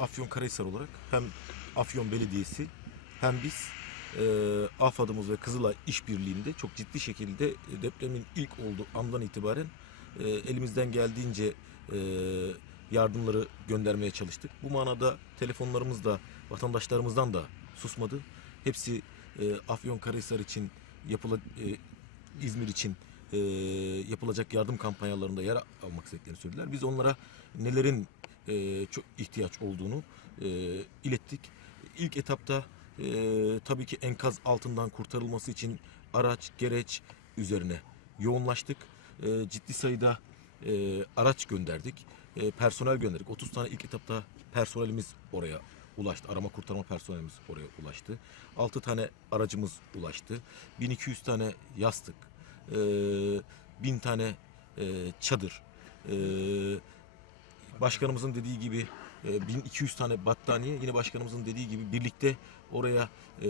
Afyonkarahisar olarak hem Afyon Belediyesi hem biz e, AFAD'ımız ve Kızılay işbirliğinde çok ciddi şekilde depremin ilk olduğu andan itibaren e, elimizden geldiğince e, yardımları göndermeye çalıştık. Bu manada telefonlarımız da vatandaşlarımızdan da susmadı. Hepsi e, Afyonkarahisar için yapıla, e, İzmir için e, yapılacak yardım kampanyalarında yer almak istediklerini söylediler. Biz onlara nelerin e, çok ihtiyaç olduğunu e, ilettik. İlk etapta e, tabii ki enkaz altından kurtarılması için araç, gereç üzerine yoğunlaştık. E, ciddi sayıda e, araç gönderdik. E, personel gönderdik. 30 tane ilk etapta personelimiz oraya ulaştı. Arama kurtarma personelimiz oraya ulaştı. 6 tane aracımız ulaştı. 1200 tane yastık, e, 1000 tane e, çadır, e, başkanımızın dediği gibi e, 1200 tane battaniye, yine başkanımızın dediği gibi birlikte oraya e,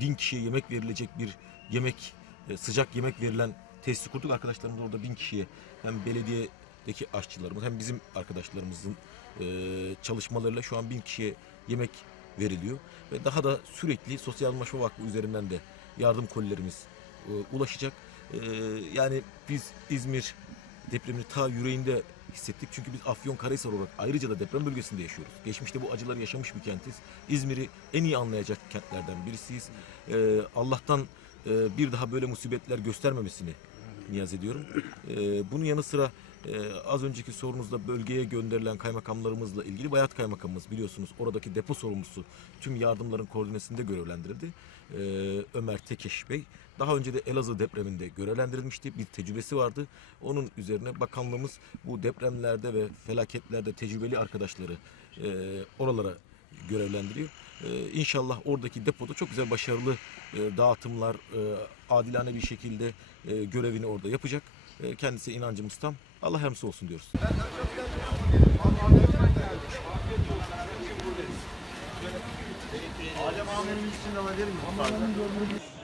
1000 kişiye yemek verilecek bir yemek, e, sıcak yemek verilen tesisi kurduk. Arkadaşlarımız orada 1000 kişiye hem belediyedeki aşçılarımız hem bizim arkadaşlarımızın e, çalışmalarıyla şu an 1000 kişiye yemek veriliyor. Ve daha da sürekli Sosyal Yardımlaşma Vakfı üzerinden de yardım kolilerimiz e, ulaşacak. E, yani biz İzmir depremini ta yüreğinde hissettik. Çünkü biz Afyonkarahisar olarak ayrıca da deprem bölgesinde yaşıyoruz. Geçmişte bu acıları yaşamış bir kentiz. İzmir'i en iyi anlayacak kentlerden birisiyiz. E, Allah'tan e, bir daha böyle musibetler göstermemesini niyaz ediyorum. E, bunun yanı sıra e, az önceki sorunuzda bölgeye gönderilen kaymakamlarımızla ilgili Bayat Kaymakamımız biliyorsunuz oradaki depo sorumlusu tüm yardımların koordinesinde görevlendirildi. E, Ömer Tekeş Bey. Daha önce de Elazığ depreminde görevlendirilmişti. Bir tecrübesi vardı. Onun üzerine bakanlığımız bu depremlerde ve felaketlerde tecrübeli arkadaşları e, oralara görevlendiriyor. Ee, inşallah oradaki depoda çok güzel başarılı e, dağıtımlar e, adilane bir şekilde e, görevini orada yapacak. Kendisi inancımız tam. Allah hemsi olsun diyoruz. Adem Ahmet'in için de alabilir miyim?